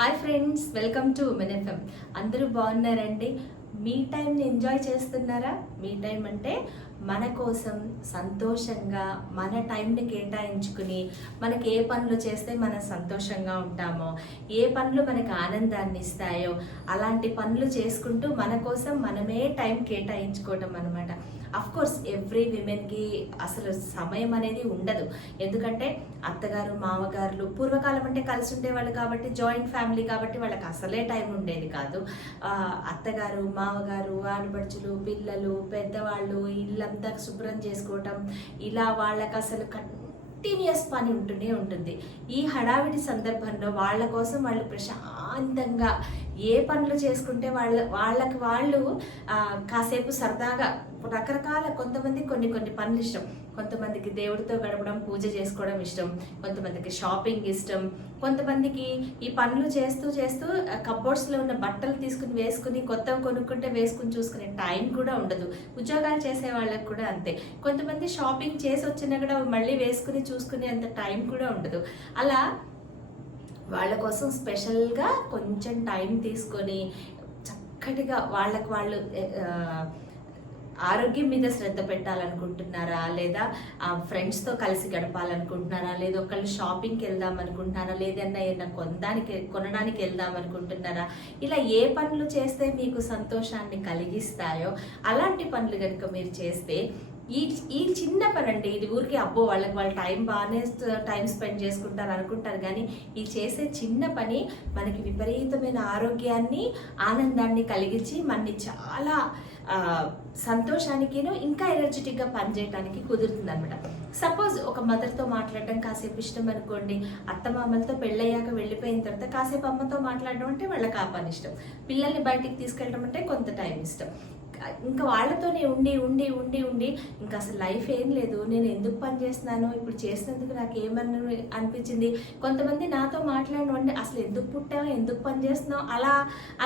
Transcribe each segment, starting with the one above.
Hi friends, welcome to women FM. అందరూ బాగున్నారండి? మీ టైంని ఎంజాయ్ చేస్తున్నారా? మీ టైం అంటే మన కోసం సంతోషంగా మన టైంని కేటాయించుకుని మనకి ఏ పనులు చేస్తే మనం సంతోషంగా ఉంటామో, ఏ పనులు మనకి ఆనందాన్ని ఇస్తాయో అలాంటి పనులు చేసుకుంటూ మన కోసం మనమే టైం కేటాయించుకోవటం అనమాట. కోర్స్ ఎవ్రీ విమెన్కి అసలు సమయం అనేది ఉండదు. ఎందుకంటే అత్తగారు మామగారులు పూర్వకాలం అంటే కలిసి ఉండేవాళ్ళు కాబట్టి, జాయింట్ ఫ్యామిలీ కాబట్టి వాళ్ళకి అసలే టైం ఉండేది కాదు. అత్తగారు మామగారు ఆడపడుచులు పిల్లలు పెద్దవాళ్ళు ఇల్లంతా శుభ్రం చేసుకోవటం, ఇలా వాళ్ళకి అసలు కంటిన్యూస్ పని ఉంటూనే ఉంటుంది. ఈ హడావిడి సందర్భంలో వాళ్ళ కోసం వాళ్ళు ప్రశాంతంగా ఏ పనులు చేసుకుంటే వాళ్ళకి వాళ్ళు కాసేపు సరదాగా రకరకాల కొంతమంది కొన్ని పనులు ఇష్టం. కొంతమందికి దేవుడితో గడపడం, పూజ చేసుకోవడం ఇష్టం. కొంతమందికి షాపింగ్ ఇష్టం. కొంతమందికి ఈ పనులు చేస్తూ చేస్తూ కబోర్డ్స్లో ఉన్న బట్టలు తీసుకుని వేసుకుని కొత్తవి కొనుక్కుంటే వేసుకుని చూసుకునే టైం కూడా ఉండదు. ఉద్యోగాలు చేసే వాళ్ళకి కూడా అంతే. కొంతమంది షాపింగ్ చేసి వచ్చినా కూడా మళ్ళీ వేసుకుని చూసుకునే అంత టైం కూడా ఉండదు. అలా వాళ్ళ కోసం స్పెషల్గా కొంచెం టైం తీసుకొని చక్కటిగా వాళ్ళకి వాళ్ళు ఆరోగ్యం మీద శ్రద్ధ పెట్టాలనుకుంటున్నారా, లేదా ఫ్రెండ్స్తో కలిసి గడపాలనుకుంటున్నారా, లేదా ఒకళ్ళు షాపింగ్కి వెళ్దాం అనుకుంటున్నారా, లేదన్నా ఏదైనా కొనడానికి వెళ్దాం అనుకుంటున్నారా, ఇలా ఏ పనులు చేస్తే మీకు సంతోషాన్ని కలిగిస్తాయో అలాంటి పనులు కనుక మీరు చేస్తే ఈ చిన్న పని అండి, ఇది ఊరికి అబ్బో వాళ్ళకి వాళ్ళు బాగానే టైం స్పెండ్ చేసుకుంటారు అనుకుంటారు. కానీ ఈ చేసే చిన్న పని మనకి విపరీతమైన ఆరోగ్యాన్ని ఆనందాన్ని కలిగించి మనని చాలా సంతోషానికిను ఇంకా ఎనర్జెటిక్గా పనిచేయడానికి కుదురుతుంది అనమాట. సపోజ్ ఒక మదర్తో మాట్లాడడం కాసేపు ఇష్టం అనుకోండి, అత్తమామలతో పెళ్ళయ్యాక వెళ్ళిపోయిన తర్వాత కాసేపు అమ్మతో మాట్లాడడం అంటే వాళ్ళకి ఆ పని ఇష్టం. పిల్లల్ని బయటికి తీసుకెళ్ళడం అంటే కొంత టైం ఇష్టం. ఇంకా వాళ్ళతోనే ఉండి ఉండి ఉండి ఉండి ఇంకా అసలు లైఫ్ ఏం లేదు, నేను ఎందుకు పని చేస్తున్నాను, ఇప్పుడు చేసినందుకు నాకు ఏమన్నా అనిపించింది. కొంతమంది నాతో మాట్లాడడం అంటే అసలు ఎందుకు పుట్టావు, ఎందుకు పని చేస్తున్నావు అలా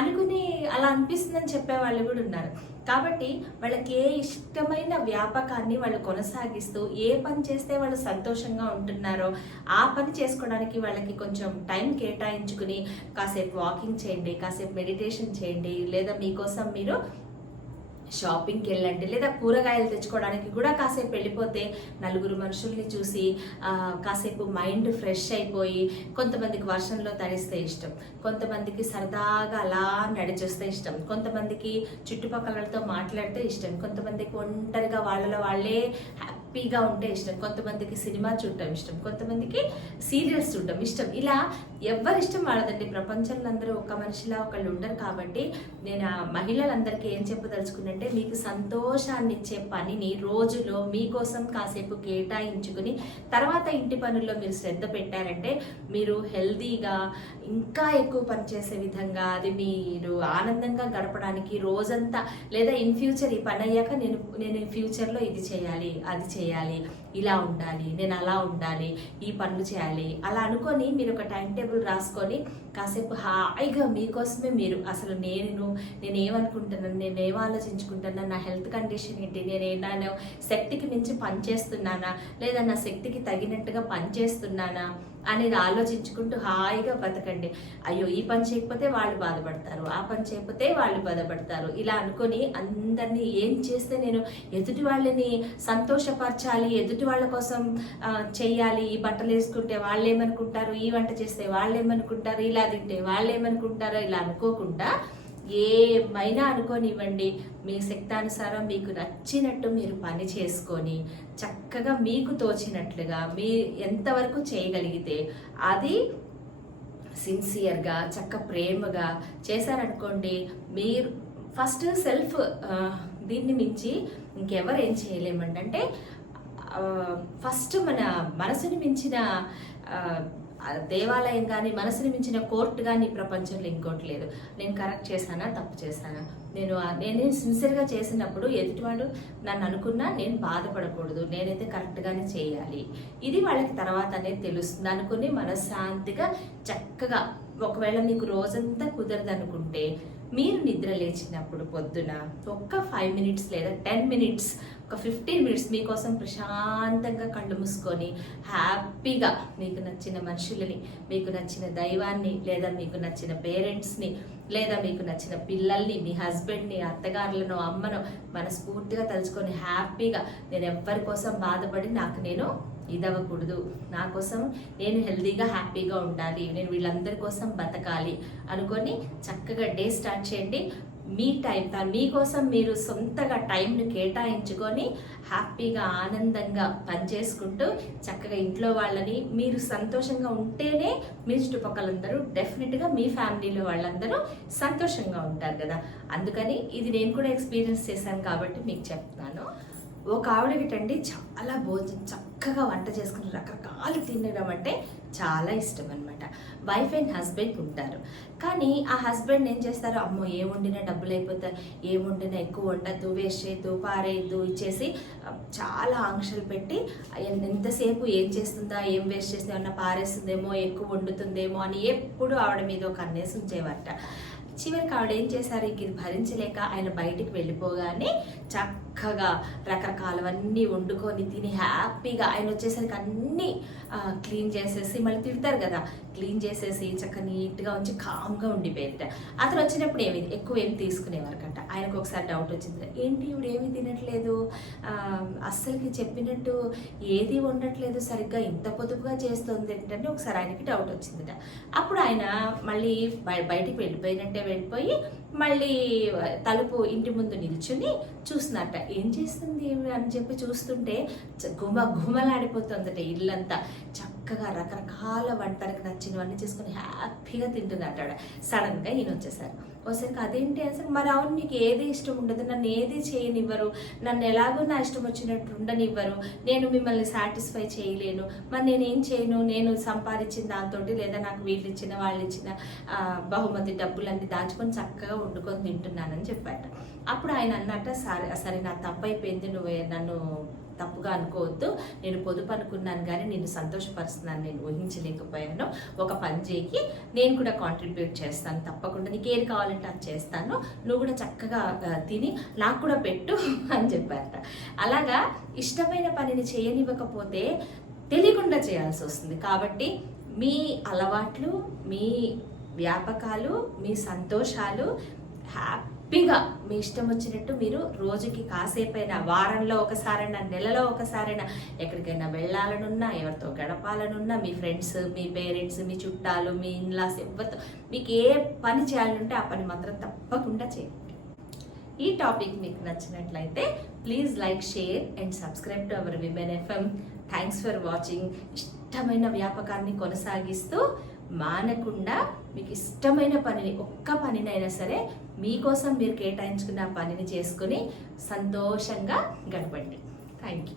అనుకుని అలా అనిపిస్తుందని చెప్పేవాళ్ళు కూడా ఉన్నారు. కాబట్టి వాళ్ళకి ఏ ఇష్టమైన వ్యాపకాన్ని వాళ్ళు కొనసాగిస్తూ ఏ పని చేస్తే వాళ్ళు సంతోషంగా ఉంటున్నారో ఆ పని చేసుకోవడానికి వాళ్ళకి కొంచెం టైం కేటాయించుకుని కాసేపు వాకింగ్ చేయండి, కాసేపు మెడిటేషన్ చేయండి, లేదా మీకోసం మీరు షాపింగ్కి వెళ్ళండి, లేదా కూరగాయలు తెచ్చుకోవడానికి కూడా కాసేపు వెళ్ళిపోతే నలుగురు మనుషుల్ని చూసి కాసేపు మైండ్ ఫ్రెష్ అయిపోయి, కొంతమందికి వర్షంలో తడిస్తే ఇష్టం, కొంతమందికి సరదాగా అలా నడిచొస్తే ఇష్టం, కొంతమందికి చుట్టుపక్కలతో మాట్లాడితే ఇష్టం, కొంతమందికి ఒంటరిగా వాళ్ళలో వాళ్ళే హ్యాపీగా ఉంటే ఇష్టం, కొంతమందికి సినిమా చూడటం ఇష్టం, కొంతమందికి సీరియల్స్ చూడటం ఇష్టం. ఇలా ఎవరి ఇష్టం వాళ్ళదండి. ప్రపంచంలో అందరూ ఒక మనిషిలా ఒకళ్ళు ఉండరు. కాబట్టి నేను ఆ మహిళలందరికీ ఏం చెప్పదలుచుకున్నంటే, మీకు సంతోషాన్ని ఇచ్చే పనిని రోజులో మీకోసం కాసేపు కేటాయించుకుని తర్వాత ఇంటి పనుల్లో మీరు శ్రద్ధ పెట్టారంటే మీరు హెల్దీగా ఇంకా ఎక్కువ పనిచేసే విధంగా, అది మీరు ఆనందంగా గడపడానికి రోజంతా, లేదా ఇన్ ఫ్యూచర్ ఈ పని అయ్యాక నేను ఈ ఫ్యూచర్లో ఇది చేయాలి, అది చేయాలి, ఇలా ఉండాలి, నేను అలా ఉండాలి, ఈ పనులు చేయాలి అలా అనుకొని మీరు ఒక టైం టేబుల్ రాసుకొని కాసేపు హాయిగా మీకోసమే మీరు అసలు నేనేమనుకుంటున్నాను, నేనేం ఆలోచించుకుంటున్నాను, నా హెల్త్ కండిషన్ ఏంటి, నేను శక్తికి మించి పనిచేస్తున్నానా, లేదా నా శక్తికి తగినట్టుగా పనిచేస్తున్నానా అనేది ఆలోచించుకుంటూ హాయిగా బతకండి. అయ్యో ఈ పని చేయకపోతే వాళ్ళు బాధపడతారు, ఆ పని చేయకపోతే వాళ్ళు బాధపడతారు, ఇలా అనుకొని అందరినీ ఏం చేస్తే నేను ఎదుటి వాళ్ళని సంతోషపరచాలి, ఎదుటి వాళ్ళ కోసం చెయ్యాలి, ఈ బట్టలు వేసుకుంటే వాళ్ళు ఏమనుకుంటారు, ఈ వంట చేస్తే వాళ్ళు ఏమనుకుంటారు, ఇలా తింటే వాళ్ళు ఏమనుకుంటారో ఇలా అనుకోకుండా ఏమైనా అనుకోనివ్వండి, మీ శక్తానుసారం మీకు నచ్చినట్టు మీరు పని చేసుకొని చక్కగా మీకు తోచినట్లుగా మీ ఎంతవరకు చేయగలిగితే అది సిన్సియర్గా చక్క ప్రేమగా చేశారనుకోండి, మీరు ఫస్ట్ సెల్ఫ్ దీన్ని మించి ఇంకెవరు ఏం చేయలేమండి. అంటే ఫస్ట్ మన మనసుని మించిన దేవాలయం కానీ, మనసుని మించిన కోర్టు కానీ ప్రపంచంలో ఇంకోటి లేదు. నేను కరెక్ట్ చేశానా, తప్పు చేశానా, నేను సిన్సియర్గా చేసినప్పుడు ఎదుటివాడు నన్ను అనుకున్నా నేను బాధపడకూడదు, నేనైతే కరెక్ట్గానే చేయాలి, ఇది వాళ్ళకి తర్వాత అనేది తెలుస్తుంది అనుకుని మనశ్శాంతిగా చక్కగా. ఒకవేళ మీకు రోజంతా కుదరదు అనుకుంటే మీరు నిద్ర లేచినప్పుడు పొద్దున ఒక్క 5 minutes లేదా 10 minutes ఒక 15 మినిట్స్ మీకోసం ప్రశాంతంగా కళ్ళు మూసుకొని హ్యాపీగా మీకు నచ్చిన మనుషులని, మీకు నచ్చిన దైవాన్ని, లేదా మీకు నచ్చిన పేరెంట్స్ని, లేదా మీకు నచ్చిన పిల్లల్ని, మీ హస్బెండ్ని, అత్తగారులను, అమ్మను మనస్ఫూర్తిగా తలుచుకొని హ్యాపీగా నేను ఎవ్వరి కోసం బాధపడి నాకు నేను ఇదవ్వకూడదు, నా కోసం నేను హెల్తీగా హ్యాపీగా ఉండాలి, నేను వీళ్ళందరి కోసం బతకాలి అనుకొని చక్కగా డే స్టార్ట్ చేయండి. మీ టైం మీకోసం మీరు సొంతగా టైంని కేటాయించుకొని హ్యాపీగా ఆనందంగా పనిచేసుకుంటూ చక్కగా ఇంట్లో వాళ్ళని మీరు సంతోషంగా ఉంటేనే మీ చుట్టుపక్కలందరూ డెఫినెట్గా మీ ఫ్యామిలీలో వాళ్ళందరూ సంతోషంగా ఉంటారు కదా. అందుకని ఇది నేను కూడా ఎక్స్పీరియన్స్ చేశాను కాబట్టి మీకు చెప్తున్నాను. ఒక ఆవిడకిటండి చాలా చక్కగా వంట చేసుకుని రకరకాలు తినడం అంటే చాలా ఇష్టం అనమాట. వైఫ్ అండ్ హస్బెండ్ ఉంటారు, కానీ ఆ హస్బెండ్ ఏం చేస్తారు, అమ్మో ఏం వండినా డబ్బులు అయిపోతాయి, ఏం వండినా ఎక్కువ వండద్దు, వేస్ట్ చేయొద్దు, పారేయద్దు ఇచ్చేసి చాలా ఆంక్షలు పెట్టి ఎంతసేపు ఏం చేస్తుందా, ఏం వేస్ట్ చేస్తుందా, ఏమన్నా పారేస్తుందేమో, ఎక్కువ వండుతుందేమో అని ఎప్పుడు ఆవిడ మీద ఒక అన్నేసి ఉంచేవారట. చివరికి ఆవిడ ఏం చేశారు, ఇది భరించలేక ఆయన బయటికి వెళ్ళిపోగానే చక్కగా రకరకాలవన్నీ వండుకొని తిని హ్యాపీగా ఆయన వచ్చేసరికి అన్నీ క్లీన్ చేసేసి, మళ్ళీ తిడతారు కదా, క్లీన్ చేసేసి చక్కగా నీట్గా ఉంచి కామ్గా ఉండిపోయేట. అతను వచ్చినప్పుడు ఎక్కువ ఏమి తీసుకునేవారకంట. ఆయనకు ఒకసారి డౌట్ వచ్చింది, ఏంటి ఇప్పుడు ఏమీ తినట్లేదు, అస్సలకి చెప్పినట్టు ఏది వండట్లేదు, సరిగ్గా ఇంత పొదుపుగా చేస్తుంది ఏంటంటే ఒకసారి ఆయనకి డౌట్ వచ్చిందిట. అప్పుడు ఆయన మళ్ళీ బయటికి వెళ్ళిపోయి మళ్ళీ తలుపు ఇంటి ముందు నిల్చుని చూస్తున్నట్ట, ఏం చేస్తుంది అని చెప్పి చూస్తుంటే ఘుమలాడిపోతుందట ఇల్లంతా. చక్కగా రకరకాల వంటలకు నచ్చినవన్నీ చేసుకుని హ్యాపీగా తింటున్నట్టాడ. సడన్గా ఈయన వచ్చేసారు. ఒకసారికి అదేంటి అసలు, మరి అవును నీకు ఏది ఇష్టం ఉండదు, నన్ను ఏది చేయనివ్వరు, నన్ను ఎలాగో నా ఇష్టం వచ్చినట్టు ఉండనివ్వరు, నేను మిమ్మల్ని సాటిస్ఫై చేయలేను, మరి నేనేం చేయను, నేను సంపాదించిన దాంతో లేదా నాకు వీళ్ళు ఇచ్చిన వాళ్ళు ఇచ్చిన బహుమతి డబ్బులన్నీ దాచుకొని చక్కగా వండుకొని తింటున్నానని చెప్పాట. అప్పుడు ఆయన అన్నట్ట, సరే నా తప్పు అయిపోయింది, నువ్వు నన్ను తప్పుగా అనుకోవద్దు, నేను పొదుపు అనుకున్నాను కానీ నేను సంతోషపరుస్తున్నాను, నేను ఊహించలేకపోయాను, ఒక పని చేయకి నేను కూడా కాంట్రిబ్యూట్ చేస్తాను, తప్పకుండా నీకు ఏది కావాలంటే అది చేస్తాను, నువ్వు కూడా చక్కగా తిని నాకు కూడా పెట్టు అని చెప్పారట. అలాగా ఇష్టమైన పనిని చేయనివ్వకపోతే తెలియకుండా చేయాల్సి వస్తుంది. కాబట్టి మీ అలవాట్లు, మీ వ్యాపకాలు, మీ సంతోషాలు హ్యాపీగా మీ ఇష్టం వచ్చినట్టు మీరు రోజుకి కాసేపైనా, వారంలో ఒకసారైనా, నెలలో ఒకసారైనా ఎక్కడికైనా వెళ్ళాలనున్నా, ఎవరితో గడపాలనున్నా, మీ ఫ్రెండ్స్, మీ పేరెంట్స్, మీ చుట్టాలు, మీ ఇన్లాస్ ఎవరితో మీకు ఏ పని చేయాలంటే ఆ పని మాత్రం తప్పకుండా చేయండి. ఈ టాపిక్ మీకు నచ్చినట్లయితే please like, share and subscribe to our women FM. Thanks for watching. ఇష్టమైన వ్యాపకాన్ని కొనసాగిస్తూ మానకుండా మీకు ఇష్టమైన పనిని, ఒక్క పనినైనా సరే మీకోసం మీరు కేటాయించుకున్న పనిని చేసుకుని సంతోషంగా గడపండి. Thank you.